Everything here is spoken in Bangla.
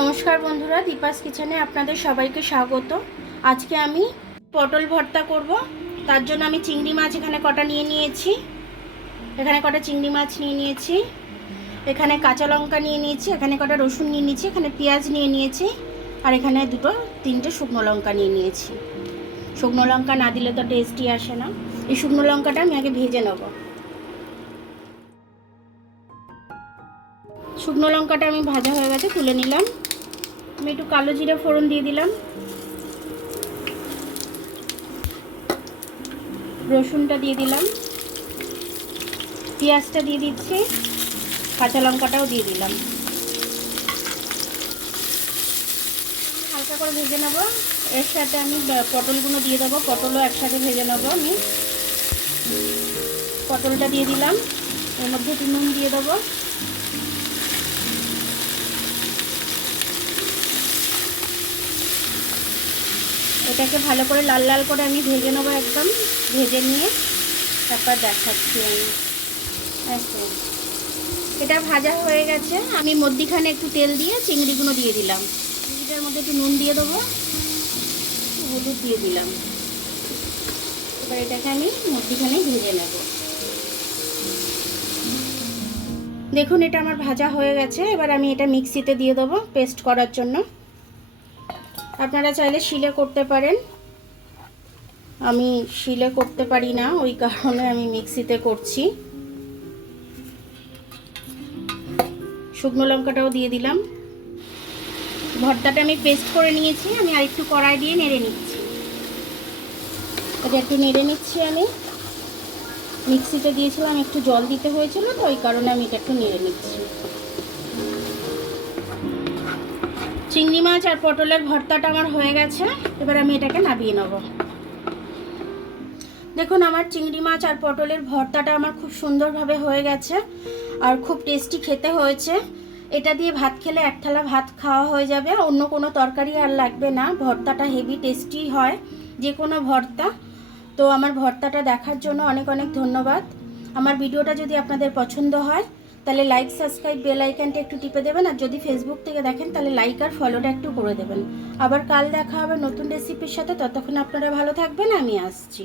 নমস্কার বন্ধুরা, দীপাস কিচেনে আপনাদের সবাইকে স্বাগত। আজকে আমি পটল ভর্তা করব। তার জন্য আমি চিংড়ি মাছ এখানে কটা নিয়ে নিয়েছি, এখানে কটা চিংড়ি মাছ নিয়ে নিয়েছি, এখানে কাঁচা লঙ্কা নিয়ে নিয়েছি, এখানে কটা রসুন নিয়ে নিয়েছি, এখানে পেঁয়াজ নিয়ে নিয়েছি, আর এখানে তিনটে শুকনো লঙ্কা নিয়ে নিয়েছি। শুকনো লঙ্কা না দিলে তো টেস্টই আসে না। এই শুকনো লঙ্কাটা আমি আগে ভেজে নেব। শুকনো লঙ্কাটা আমি ভাজা হয়ে গেছে, তুলে নিলাম। আমি একটু কালো জিরে ফোড়ন দিয়ে দিলাম, রসুনটা দিয়ে দিলাম, পেঁয়াজটা দিয়ে দিচ্ছি, কাঁচা লঙ্কাটাও দিয়ে দিলাম। হালকা করে ভেজে নেব। এর সাথে আমি পটলগুলো দিয়ে দেবো, পটলও একসাথে ভেজে নেব। আমি পটলটা দিয়ে দিলাম, এর মধ্যে একটু নুন দিয়ে দেবো। এটাকে ভালো করে লাল লাল করে আমি ভেজে নেবো, একদম ভেজে নিয়ে তারপর দেখাচ্ছি আমি। এটা ভাজা হয়ে গেছে। আমি মধ্যিখানে একটু তেল দিয়ে চিংড়িগুলো দিয়ে দিলাম। চিংড়িটার মধ্যে একটু নুন দিয়ে দেবো, হলুদ দিয়ে দিলাম। এবার এটাকে আমি মধ্যিখানে ভেজে নেব। দেখুন, এটা আমার ভাজা হয়ে গেছে। এবার আমি এটা মিক্সিতে দিয়ে দেবো পেস্ট করার জন্য। আপনারা চাইলে শিলে করতে পারেন, আমি শিলে করতে পারি না, ওই কারণে আমি মিক্সিতে করছি। শুকনো লঙ্কাটাও দিয়ে দিলাম। ভর্তাটা আমি পেস্ট করে নিয়েছি, আমি আরেকটু কড়াই দিয়ে নেড়ে নিচ্ছি। এটা একটু নেড়ে নিচ্ছি। আমি মিক্সিতে দিয়েছিলাম, একটু জল দিতে হয়েছিল, তো ওই কারণে আমি এটা একটু নেড়ে নিচ্ছি। চিংড়ি মাছ আর পটলের ভর্তাটা আমার হয়ে গেছে। এবার আমি এটাকে নামিয়ে নেব। দেখুন, আমার চিংড়ি মাছ আর পটলের ভর্তাটা আমার খুব সুন্দরভাবে হয়ে গেছে আর খুব টেস্টি খেতে হয়েছে। এটা দিয়ে ভাত খেলে এক থালা ভাত খাওয়া হয়ে যাবে, অন্য কোনো তরকারি আর লাগবে না। ভর্তাটা হেভি টেস্টি হয়, যে কোনো ভর্তা। তো আমার ভর্তাটা দেখার জন্য অনেক অনেক ধন্যবাদ। আমার ভিডিওটা যদি আপনাদের পছন্দ হয় তাহলে লাইক, সাবস্ক্রাইব, বেল আইকনটা একটু টিপে দেবেন। আর যদি ফেসবুক থেকে দেখেন তাহলে লাইক আর ফলোটা একটু করে দেবেন। আবার কাল দেখা হবে নতুন রেসিপির সাথে। ততক্ষণ আপনারা ভালো থাকবেন, আমি আসছি।